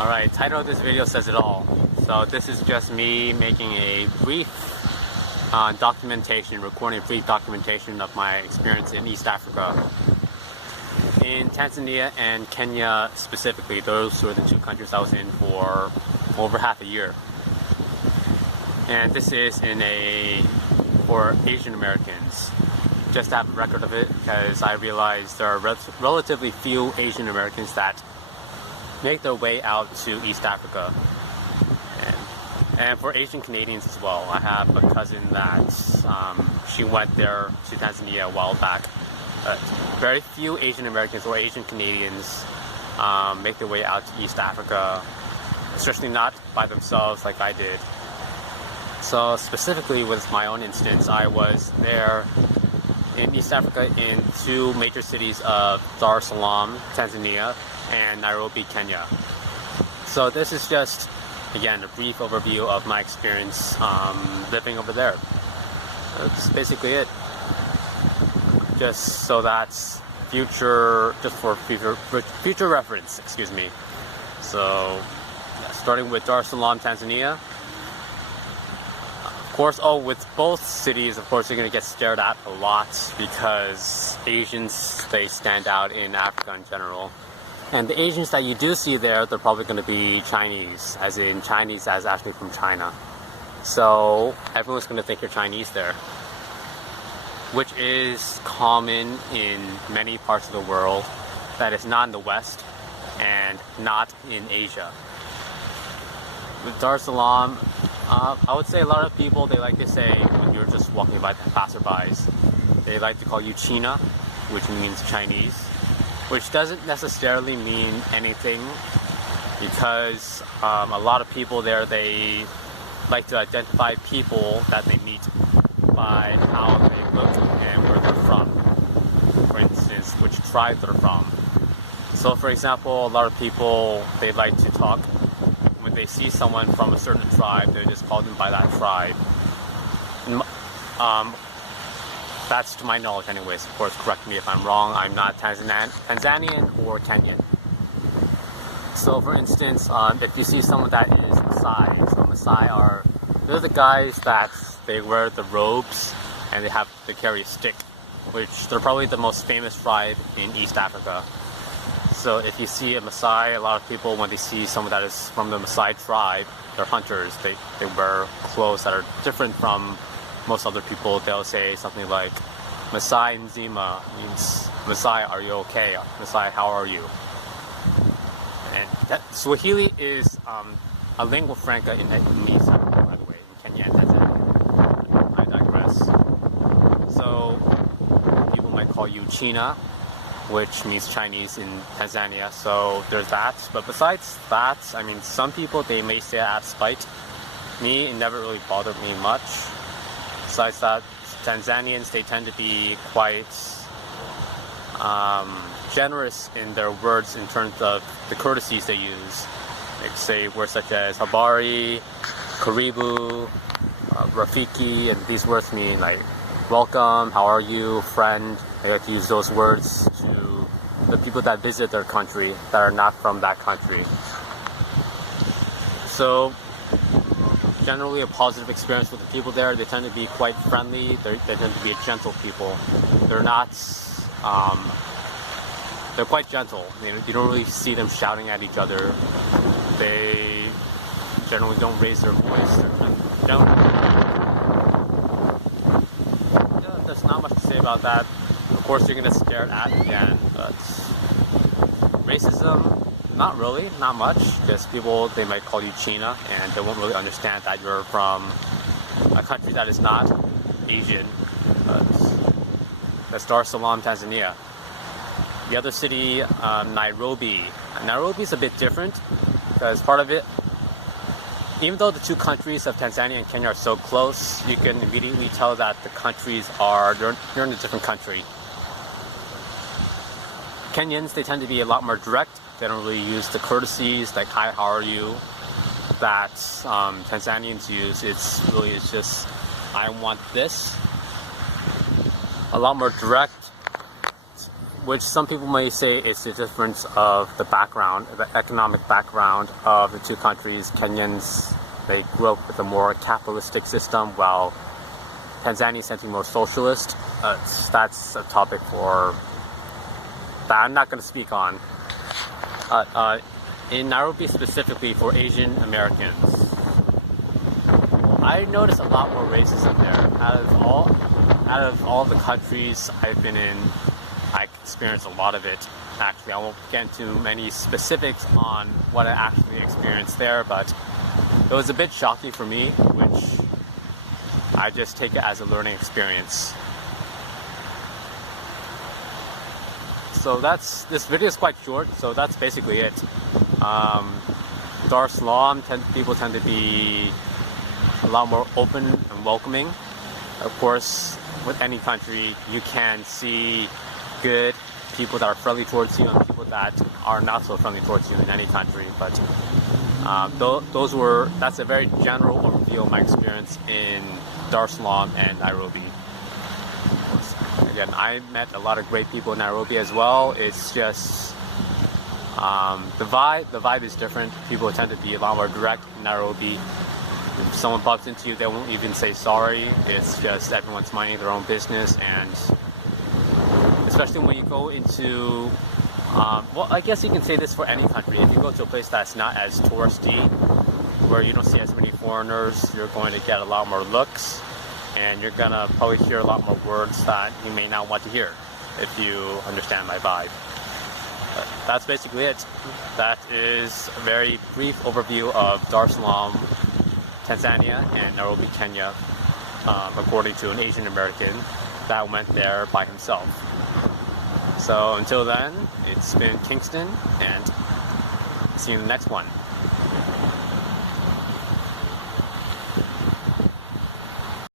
Alright, title of this video says it all. So this is just me making a brief recording a brief documentation of my experience in East Africa. In Tanzania and Kenya specifically, those were the two countries I was in for over half a year. And this is for Asian Americans. Just to have a record of it, because I realized there are relatively few Asian Americans that make their way out to East Africa. And for Asian Canadians as well. I have a cousin that she went there to Tanzania a while back. Very few Asian Americans or Asian Canadians make their way out to East Africa, especially not by themselves like I did. So specifically with my own instance, I was there in East Africa in two major cities of Dar es Salaam, Tanzania, and Nairobi, Kenya. So this is just, again, a brief overview of my experience living over there. That's basically it. Just so that's future reference, excuse me. So, yeah, starting with Dar es Salaam, Tanzania. Of course, with both cities, of course, you're going to get stared at a lot because Asians, they stand out in Africa in general. And the Asians that you do see there, they're probably going to be Chinese, as in Chinese as actually from China. So everyone's going to think you're Chinese there, which is common in many parts of the world that is not in the West and not in Asia. With Dar es Salaam, I would say a lot of people, they like to say when you're just walking by passerbys, they like to call you China, which means Chinese, which doesn't necessarily mean anything because a lot of people there, they like to identify people that they meet by how they look and where they're from. For instance, which tribe they're from. So for example, a lot of people, they like to talk. When they see someone from a certain tribe, they just call them by that tribe. That's to my knowledge anyways. Of course, correct me if I'm wrong. I'm not Tanzanian or Kenyan. So for instance, if you see someone that is Maasai, so Maasai they're the guys that they wear the robes and they carry a stick, which they're probably the most famous tribe in East Africa. So if you see a Maasai, a lot of people, when they see someone that is from the Maasai tribe, they're hunters, they wear clothes that are different from most other people. They'll say something like, Maasai Nzima means, Maasai, are you okay? Maasai, how are you? And Swahili is a lingua franca in East Africa, by the way, in Kenya and Tanzania. I digress. So people might call you China, which means Chinese in Tanzania. So there's that. But besides that, I mean, some people, they may say out of spite. Me, it never really bothered me much. Besides that, Tanzanians, they tend to be quite generous in their words in terms of the courtesies they use. Like say words such as habari, karibu, rafiki, and these words mean like welcome, how are you, friend. They like to use those words to the people that visit their country that are not from that country. So generally a positive experience with the people there. They tend to be quite friendly. They tend to be gentle people. They're not, they're quite gentle. You don't really see them shouting at each other. They generally don't raise their voice. There's not much to say about that. Of course, you're going to stare at again, but racism, not really, not much. Just people, they might call you China, and they won't really understand that you're from a country that is not Asian. That's Dar es Salaam, Tanzania. The other city, Nairobi. Nairobi is a bit different, because part of it, even though the two countries of Tanzania and Kenya are so close, you can immediately tell that the countries you're in a different country. Kenyans, they tend to be a lot more direct. They don't really use the courtesies like hi, how are you, that Tanzanians use. It's just, I want this. A lot more direct. which some people may say is the difference of the background, the economic background of the two countries. Kenyans, they grew up with a more capitalistic system, while Tanzania tends to be more socialist. That's a topic that I'm not going to speak on. In Nairobi specifically, for Asian Americans, I noticed a lot more racism there. Out of all the countries I've been in, I experienced a lot of it. Actually, I won't get into many specifics on what I actually experienced there, but it was a bit shocking for me, which I just take it as a learning experience. So this video is quite short, so that's basically it. Dar es Salaam, people tend to be a lot more open and welcoming. Of course, with any country, you can see good people that are friendly towards you and people that are not so friendly towards you in any country. But that's a very general overview of my experience in Dar es Salaam and Nairobi. Again, I met a lot of great people in Nairobi as well. It's just the vibe is different. People tend to be a lot more direct in Nairobi. If someone bumps into you, they won't even say sorry. It's just everyone's minding their own business, and especially when you go into, well, I guess you can say this for any country. If you go to a place that's not as touristy, where you don't see as many foreigners, you're going to get a lot more looks, and you're gonna probably hear a lot more words that you may not want to hear, if you understand my vibe. But that's basically it. That is a very brief overview of Dar es Salaam, Tanzania, and Nairobi, Kenya, according to an Asian American that went there by himself. So until then, it's been Kingston, and see you in the next one.